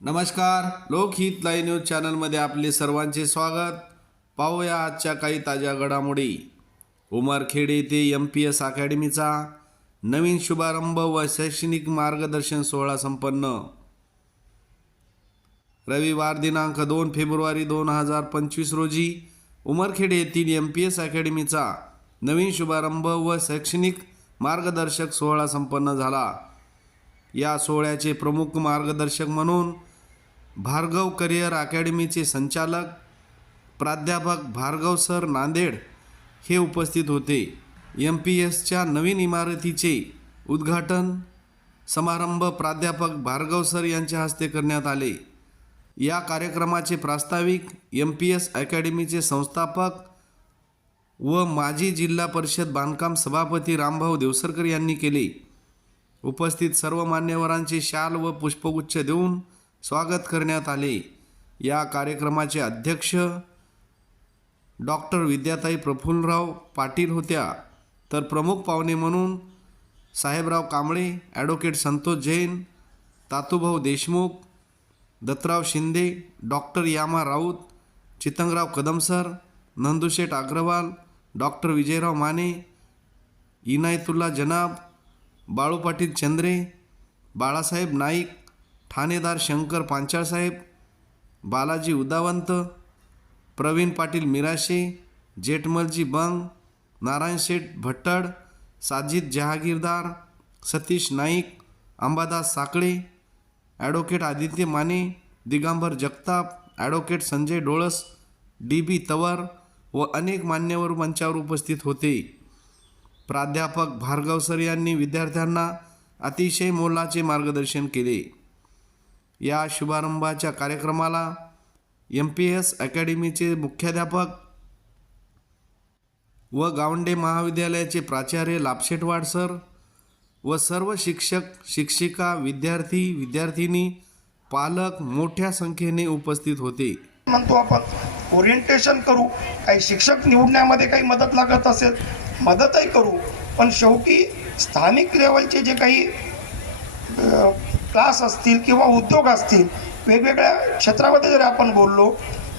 नमस्कार लोकहित live news चॅनलमध्ये आपले सर्वांचे स्वागत. पाहूया आजच्या काही ताज्या घडामोडी. उमरखेड येथे एम पी एस अकॅडमीचा नवीन शुभारंभ व शैक्षणिक मार्गदर्शन सोहळा संपन्न. रविवार दिनांक दोन फेब्रुवारी दोन हजार पंचवीस रोजी उमरखेड येथील एम पी एस अकॅडमीचा नवीन शुभारंभ व शैक्षणिक मार्गदर्शक सोहळा संपन्न झाला. या सोहळ्याचे प्रमुख मार्गदर्शक म्हणून भार्गव करिअर अकॅडमीचे संचालक प्राध्यापक भार्गव सर नांदेड हे उपस्थित होते. एम पी एसच्या नवीन इमारतीचे उद्घाटन समारंभ प्राध्यापक भार्गव सर यांच्या हस्ते करण्यात आले. या कार्यक्रमाचे प्रास्ताविक एम पी एस अकॅडमीचे संस्थापक व माजी जिल्हा परिषद बांधकाम सभापती रामभाऊ देवसरकर यांनी केले. उपस्थित सर्व मान्यवरांचे शाल व पुष्पगुच्छ देऊन स्वागत करण्यात आले. या कार्यक्रमाचे अध्यक्ष डॉक्टर विद्याताई प्रफुल्लराव पाटील होत्या. तर प्रमुख पाहुणे म्हणून साहेबराव कांबळे ॲडव्होकेट संतोष जैन तातूभाऊ देशमुख दत्तराव शिंदे डॉक्टर यामा राऊत चितंगराव कदमसर नंदुशेठ अग्रवाल डॉक्टर विजयराव माने इनायतुल्ला जनाब बाळू पाटील चंद्रे बाळासाहेब नाईक ठाणेदार Shankar पांचाळसाहेब Balaji Udavant Praveen Patil Mirashe Jethmalji Bang Narayan Sheth Bhattad Sajid Jahagirdar Satish Naik Ambadas Sakle advocate Aditya Mane Digambar Jagtap advocate Sanjay Dolas D B Tawar व अनेक मान्यवर मंचावर उपस्थित होते. प्राध्यापक भार्गव सर यांनी विद्यार्थ्यांना अतिशय मोलाचे मार्गदर्शन केले. या शुभारंभाच्या कार्यक्रमाला एम पी एस अकॅडमीचे मुख्याध्यापक व गावंडे महाविद्यालयाचे प्राचार्य लापशेटवाड सर व सर्व शिक्षक शिक्षिका विद्यार्थी विद्यार्थिनी पालक मोठ्या संख्येने उपस्थित होते. म्हणतो आपण ओरिएंटेशन करू. काही शिक्षक निवडण्यामध्ये काही मदत लागत असेल मदतही करू. पण शेवटी स्थानिक लेवलचे जे काही क्लास असतील किंवा उद्योग असतील वेगवेगळ्या क्षेत्रामध्ये जरी आपण बोललो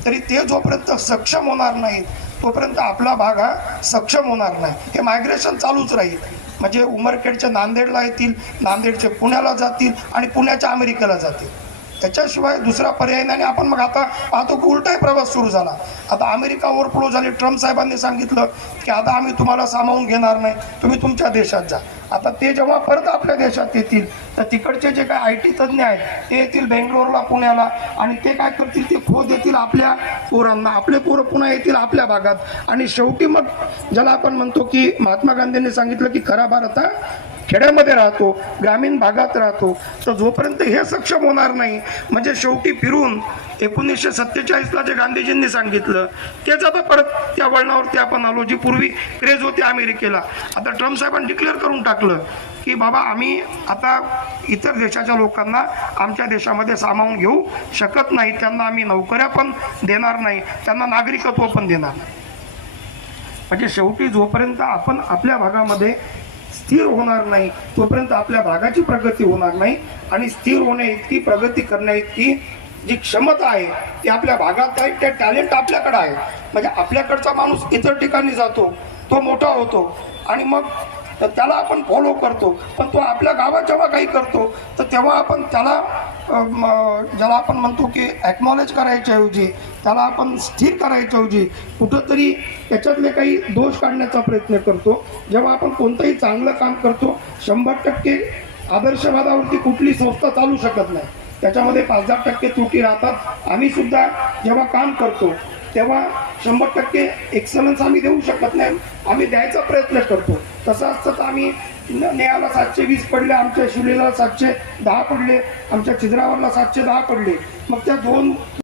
तरी ते जोपर्यंत सक्षम होणार नाहीत तोपर्यंत आपला भाग हा सक्षम होणार नाही. हे मायग्रेशन चालूच राहील. म्हणजे उमरखेडच्या नांदेडला येतील नांदेडचे पुण्याला जातील आणि पुण्याच्या अमेरिकेला जातील. त्याच्याशिवाय दुसरा पर्याय नाही. आणि आपण मग आता पाहतो की उलटाही प्रवास सुरू झाला. आता अमेरिका ओव्हरफ्लो झाली. ट्रम्प साहेबांनी सांगितलं की आता आम्ही तुम्हाला सामावून घेणार नाही. तुम्ही तुमच्या देशात जा. आता ते जेव्हा परत आपल्या देशात येतील तर तिकडचे जे काय आय टी तज्ज्ञ आहेत ते येतील बेंगलोरला पुण्याला आणि ते काय करतील? ते खो देतील आपल्या पोरांना. आपले पोरं पुन्हा येतील आपल्या भागात. आणि शेवटी मग ज्याला आपण म्हणतो की महात्मा गांधींनी सांगितलं की खरा भारत हा खेड्यामध्ये राहतो ग्रामीण भागात राहतो तर जोपर्यंत हे सक्षम होणार नाही म्हणजे शेवटी फिरून एकोणीसशे सत्तेचाळीसला जे गांधीजींनी सांगितलं तेच आता परत त्या वळणावरती आपण आलो जी पूर्वी क्रेज होती अमेरिकेला. आता ट्रम्प साहेबांनी डिक्लेअर करून टाकलं की बाबा आम्ही आता इतर देशाच्या लोकांना आमच्या देशामध्ये सामावून घेऊ शकत नाही. त्यांना आम्ही नोकऱ्या पण देणार नाही. त्यांना नागरिकत्व पण देणार नाही. म्हणजे शेवटी जोपर्यंत आपण आपल्या भागामध्ये स्थिर होणार नाही तोपर्यंत आपल्या भागाची प्रगती होणार नाही आणि स्थिर होण्या इतकी प्रगती करण्या इतकी जी क्षमता आहे ती आपल्या भागात आहे त्या टॅलेंट आपल्याकडे आहे. म्हणजे आपल्याकडचा माणूस इतर ठिकाणी जातो तो मोठा होतो आणि मग त्याला आपण फॉलो करतो. पण तो आपल्या गावात जेव्हा काही करतो तर तेव्हा आपण त्याला ज्याला आपण म्हणतो की ॲक्नॉलेज करायच्या ऐवजी त्याला आपण स्थिर करायच्या ऐवजी कुठंतरी त्याच्यातले काही दोष काढण्याचा प्रयत्न करतो. जेव्हा आपण कोणतंही चांगलं काम करतो शंभर टक्के आदर्शवादावरती कुठली संस्था चालू शकत नाही. त्याच्यामध्ये पाच दहा टक्के त्रुटी राहतात. आम्ही सुद्धा जेव्हा काम करतो तेव्हा शंभर टक्के एक्सलन्स आम्ही देऊ शकत नाही. आम्ही द्यायचा प्रयत्न करतो. तसं असतं तर आम्ही नेहाला सातशे वीस पडले आमच्या शिवलेला सातशे दहा पडले आमच्या छिद्रावरला सातशे दहा पडले. मग त्या दोन